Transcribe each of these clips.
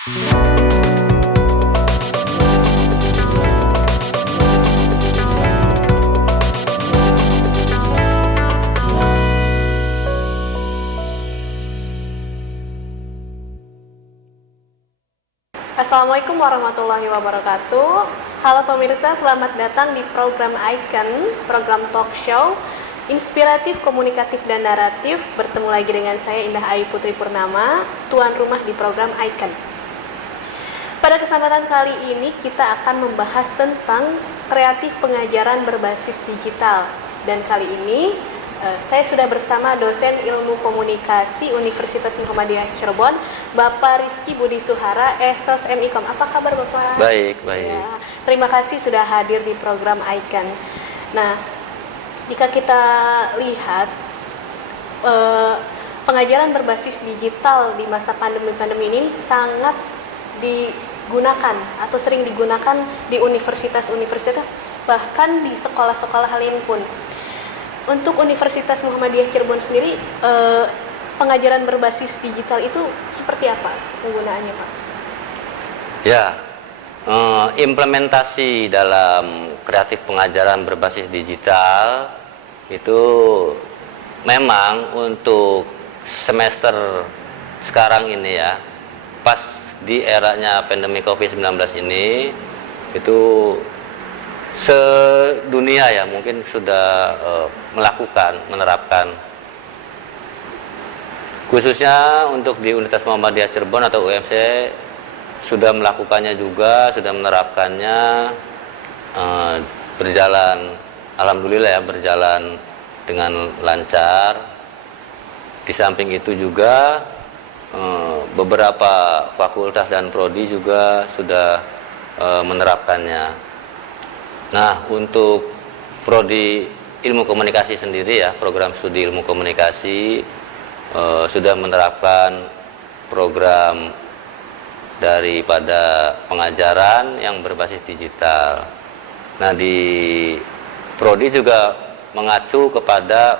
Assalamualaikum warahmatullahi wabarakatuh. Halo pemirsa, selamat datang di program Icon, program talk show inspiratif, komunikatif, dan naratif. Bertemu lagi dengan saya Indah Ayu Putri Purnama, tuan rumah di program Icon. Pada kesempatan kali ini kita akan membahas tentang kreatif pengajaran berbasis digital. Dan kali ini saya sudah bersama dosen ilmu komunikasi Universitas Muhammadiyah Cirebon, Bapak Rizky Budi Suhara, Esos MIKOM. Apa kabar Bapak? Baik. Ya, terima kasih sudah hadir di program Icon. Nah, jika kita lihat pengajaran berbasis digital di masa pandemi ini sangat digunakan atau sering digunakan di universitas-universitas, bahkan di sekolah-sekolah lain pun. Untuk Universitas Muhammadiyah Cirebon sendiri, pengajaran berbasis digital itu seperti apa penggunaannya, Pak? Ya, implementasi dalam kreatif pengajaran berbasis digital itu memang untuk semester sekarang ini ya, pas di eranya pandemi COVID-19 ini, itu sedunia ya mungkin sudah menerapkan, khususnya untuk di Universitas Muhammadiyah Cirebon atau UMC sudah melakukannya juga, sudah menerapkannya, berjalan, alhamdulillah ya, berjalan dengan lancar. Di samping itu juga beberapa fakultas dan prodi juga sudah menerapkannya. Nah, untuk prodi ilmu komunikasi sendiri ya, program studi ilmu komunikasi sudah menerapkan program daripada pengajaran yang berbasis digital. Nah, di prodi juga mengacu kepada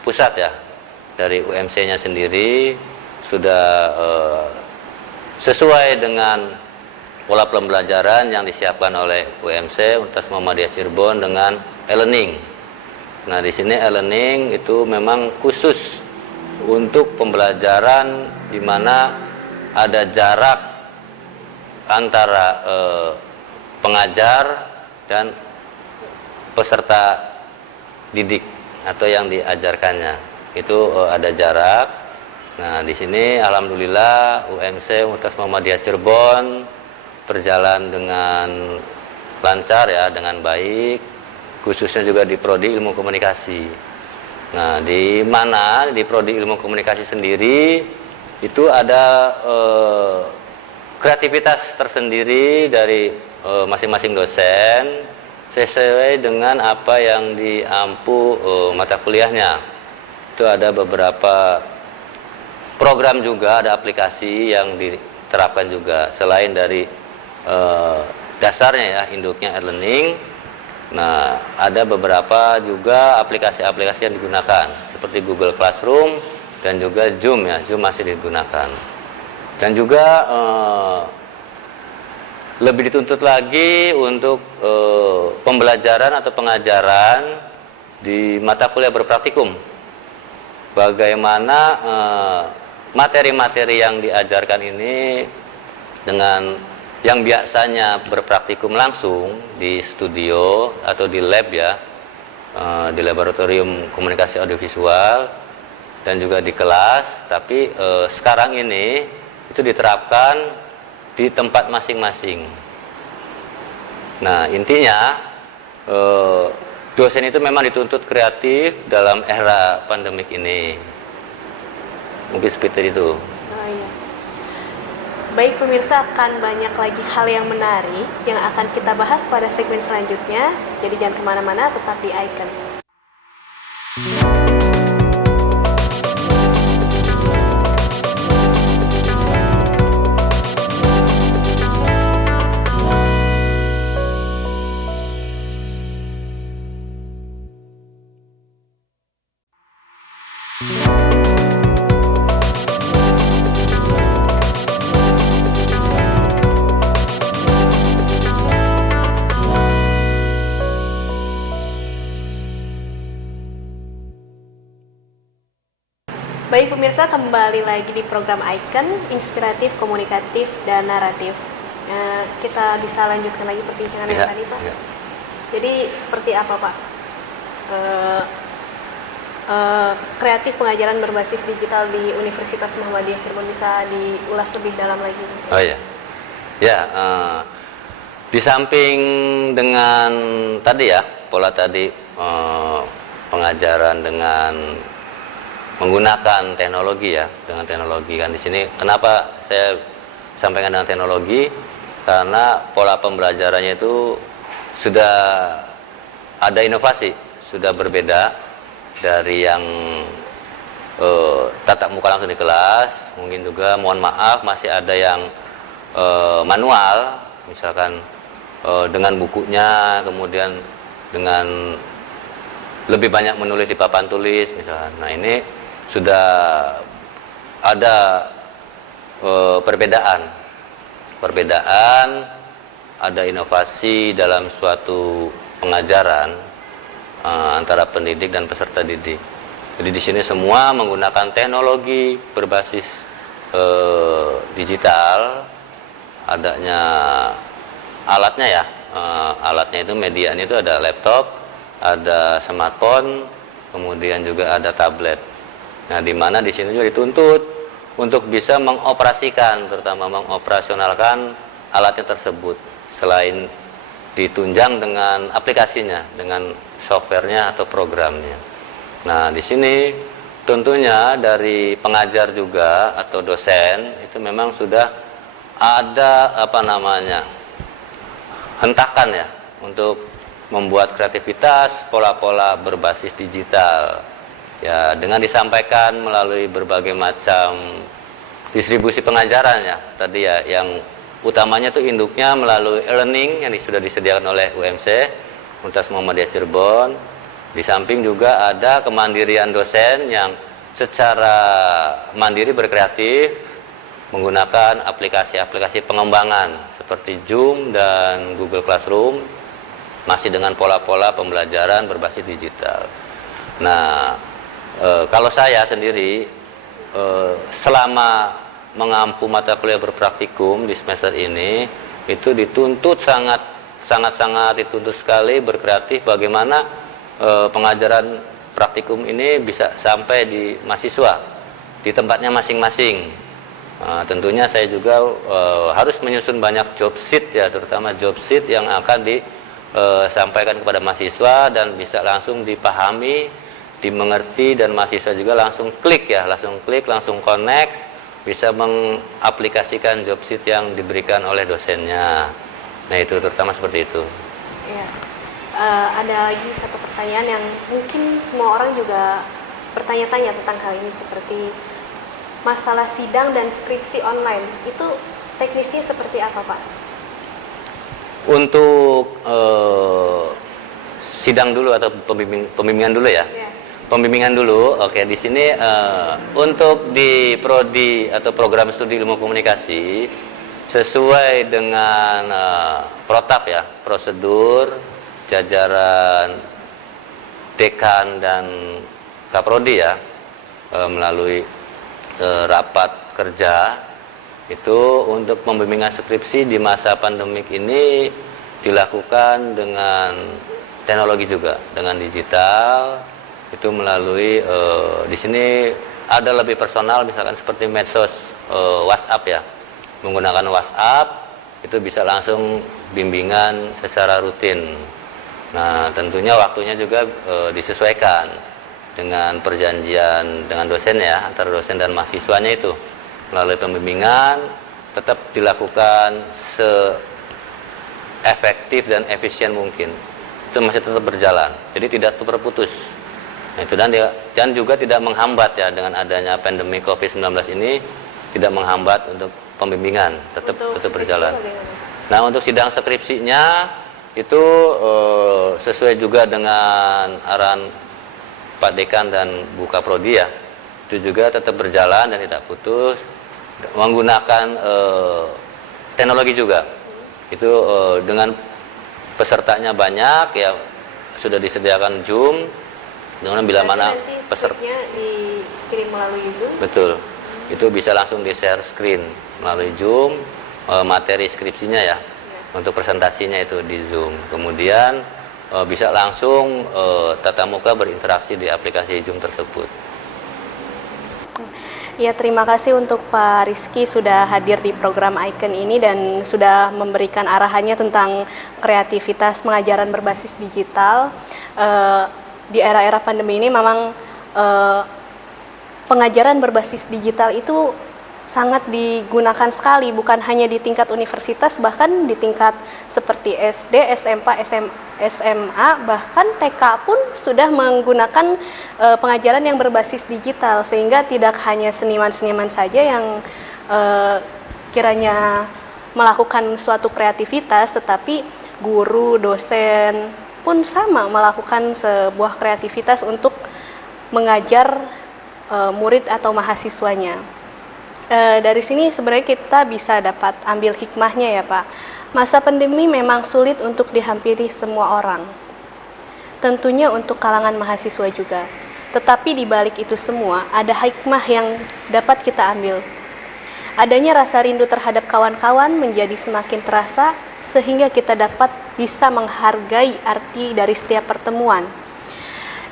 pusat ya, dari UMC-nya sendiri sudah sesuai dengan pola pembelajaran yang disiapkan oleh UMC Universitas Muhammadiyah Cirebon dengan e-learning. Nah, di sini e-learning itu memang khusus untuk pembelajaran di mana ada jarak antara pengajar dan peserta didik atau yang diajarkannya. Itu ada jarak. Nah, di sini alhamdulillah UMC Universitas Muhammadiyah Cirebon berjalan dengan lancar ya, dengan baik, khususnya juga di prodi ilmu komunikasi. Nah, di mana di prodi ilmu komunikasi sendiri itu ada kreativitas tersendiri dari masing-masing dosen sesuai dengan apa yang diampu mata kuliahnya. Itu ada beberapa program juga, ada aplikasi yang diterapkan juga selain dari dasarnya ya, induknya e-learning. Nah, ada beberapa juga aplikasi-aplikasi yang digunakan seperti Google Classroom dan juga Zoom ya, Zoom masih digunakan. Dan juga lebih dituntut lagi untuk pembelajaran atau pengajaran di mata kuliah berpraktikum. Bagaimana materi-materi yang diajarkan ini dengan yang biasanya berpraktikum langsung di studio atau di lab ya, di laboratorium komunikasi audiovisual dan juga di kelas, tapi sekarang ini itu diterapkan di tempat masing-masing. Nah, intinya dosen itu memang dituntut kreatif dalam era pandemik ini. Mungkin seperti itu. Oh, iya. Baik pemirsa, akan banyak lagi hal yang menarik yang akan kita bahas pada segmen selanjutnya. Jadi jangan kemana-mana, tetap di Icon. pemirsa, kembali lagi di program Icon, inspiratif, komunikatif, dan naratif. Kita bisa lanjutkan lagi perbincangan yang tadi, Pak. Ya. Jadi seperti apa, Pak? Kreatif pengajaran berbasis digital di Universitas Muhammadiyah Cirebon, bisa diulas lebih dalam lagi? Oh iya, ya. Di samping dengan tadi ya, pola tadi pengajaran dengan menggunakan teknologi ya, dengan teknologi kan di sini. Kenapa saya sampaikan dengan teknologi? Karena pola pembelajarannya itu sudah ada inovasi, sudah berbeda dari yang tatap muka langsung di kelas. Mungkin juga mohon maaf masih ada yang manual, misalkan dengan bukunya, kemudian dengan lebih banyak menulis di papan tulis misalkan. Nah, ini sudah ada perbedaan, ada inovasi dalam suatu pengajaran antara pendidik dan peserta didik. Jadi di sini semua menggunakan teknologi berbasis digital, adanya alatnya ya, alatnya itu medianya itu ada laptop, ada smartphone, kemudian juga ada tablet. Nah, di mana di sini juga dituntut untuk bisa mengoperasikan, terutama mengoperasionalkan alatnya tersebut, selain ditunjang dengan aplikasinya, dengan softwarenya atau programnya. Nah, di sini tentunya dari pengajar juga atau dosen itu memang sudah ada hentakan ya untuk membuat kreativitas, pola-pola berbasis digital. Ya, dengan disampaikan melalui berbagai macam distribusi pengajaran ya. Tadi ya, yang utamanya itu induknya melalui e-learning yang sudah disediakan oleh UMC, Universitas Muhammadiyah Cirebon. Di samping juga ada kemandirian dosen yang secara mandiri berkreatif menggunakan aplikasi-aplikasi pengembangan seperti Zoom dan Google Classroom, masih dengan pola-pola pembelajaran berbasis digital. Nah, kalau saya sendiri selama mengampu mata kuliah berpraktikum di semester ini itu dituntut sangat dituntut sekali berkreatif bagaimana pengajaran praktikum ini bisa sampai di mahasiswa di tempatnya masing-masing. Tentunya saya juga harus menyusun banyak job sheet ya, terutama job sheet yang akan disampaikan kepada mahasiswa dan bisa langsung dipahami, dimengerti, dan mahasiswa juga langsung klik, langsung connect, bisa mengaplikasikan job sheet yang diberikan oleh dosennya. Nah, itu terutama seperti itu. Ya. Ada lagi satu pertanyaan yang mungkin semua orang juga bertanya-tanya tentang hal ini, seperti masalah sidang dan skripsi online. Itu teknisnya seperti apa, Pak? Untuk sidang dulu atau pembimbingan dulu ya? Yeah. Pembimbingan dulu. Oke, di sini untuk di prodi atau program studi ilmu komunikasi sesuai dengan protap ya, prosedur jajaran dekan dan kaprodi ya, melalui rapat kerja itu untuk pembimbingan skripsi di masa pandemik ini dilakukan dengan teknologi juga, dengan digital. Itu melalui di sini ada lebih personal, misalkan seperti medsos WhatsApp ya, menggunakan WhatsApp itu bisa langsung bimbingan secara rutin. Nah, tentunya waktunya juga disesuaikan dengan perjanjian dengan dosen ya, antara dosen dan mahasiswanya itu. Melalui pembimbingan tetap dilakukan se-efektif dan efisien mungkin. Itu masih tetap berjalan, jadi tidak terputus. Nah, itu dan juga tidak menghambat ya, dengan adanya pandemi COVID-19 ini tidak menghambat untuk pembimbingan, tetap berjalan. Nah, untuk sidang skripsinya itu sesuai juga dengan arahan Pak Dekan dan Bu Kaprodi ya, itu juga tetap berjalan dan tidak putus, menggunakan teknologi juga. Itu dengan pesertanya banyak ya, sudah disediakan Zoom, Dengan bila mana nanti peserta skripnya dikirim melalui Zoom. betul, itu bisa langsung di share screen melalui Zoom, materi skripsinya ya, untuk presentasinya itu di Zoom. Kemudian bisa langsung tatap muka berinteraksi di aplikasi Zoom tersebut. Ya, terima kasih untuk Pak Rizky sudah hadir di program Icon ini dan sudah memberikan arahannya tentang kreativitas pengajaran berbasis digital. Di era-era pandemi ini memang pengajaran berbasis digital itu sangat digunakan sekali, bukan hanya di tingkat universitas, bahkan di tingkat seperti SD, SMP, SMA, bahkan TK pun sudah menggunakan pengajaran yang berbasis digital, sehingga tidak hanya seniman-seniman saja yang kiranya melakukan suatu kreativitas, tetapi guru, dosen pun sama melakukan sebuah kreativitas untuk mengajar murid atau mahasiswanya. Dari sini sebenarnya kita bisa dapat ambil hikmahnya ya Pak. Masa pandemi memang sulit untuk dihampiri semua orang. Tentunya untuk kalangan mahasiswa juga. Tetapi di balik itu semua ada hikmah yang dapat kita ambil. Adanya rasa rindu terhadap kawan-kawan menjadi semakin terasa sehingga kita dapat bisa menghargai arti dari setiap pertemuan.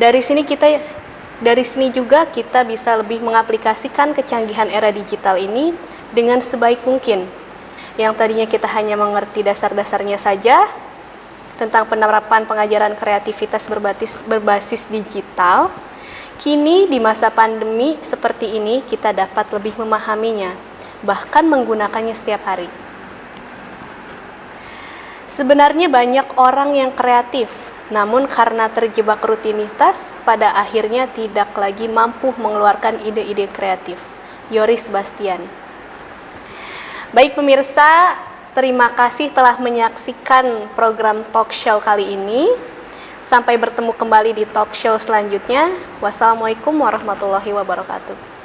Dari sini juga kita bisa lebih mengaplikasikan kecanggihan era digital ini dengan sebaik mungkin. Yang tadinya kita hanya mengerti dasar-dasarnya saja tentang penerapan pengajaran kreativitas berbasis digital, kini di masa pandemi seperti ini kita dapat lebih memahaminya, bahkan menggunakannya setiap hari. Sebenarnya banyak orang yang kreatif, namun karena terjebak rutinitas, pada akhirnya tidak lagi mampu mengeluarkan ide-ide kreatif. Yoris Bastian. Baik pemirsa, terima kasih telah menyaksikan program talk show kali ini. Sampai bertemu kembali di talk show selanjutnya. Wassalamualaikum warahmatullahi wabarakatuh.